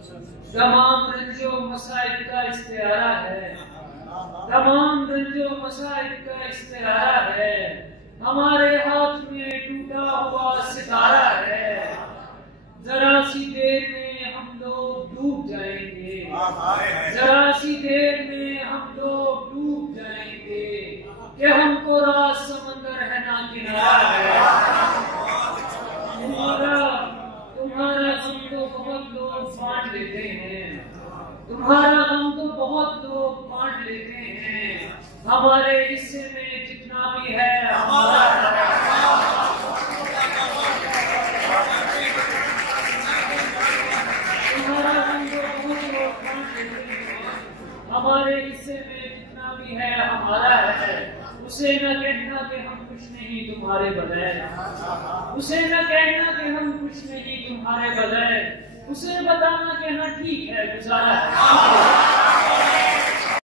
तमाम रंजो मसाइब का इस्तिआरा है, तमाम रंजो मसाइब का इस्तिआरा है। हमारे हाथ में टूटा हुआ सितारा है, जरा सी देर में हम लोग डूब जाएंगे, जरा सी देर में हम लोग डूब जाएंगे कि हमको रात समंदर है ना किनारा है। तुम्हारा गम तो बहुत लोग बांट लेते हैं, तुम्हारा गम तो बहुत लोग बांट लेते हैं। हमारे हिस्से में जितना भी है हमारा है। तुम्हारा गम तो बहुत लोग बांट लेते हैं, हमारे हिस्से में जितना भी है हमारा है। उसे न कहना कि हम कुछ नहीं तुम्हारे बगैर, उसे न कहना कि हम कुछ नहीं तुम्हारे बगैर, उसे बताना कि हाँ ठीक है गुजारा है।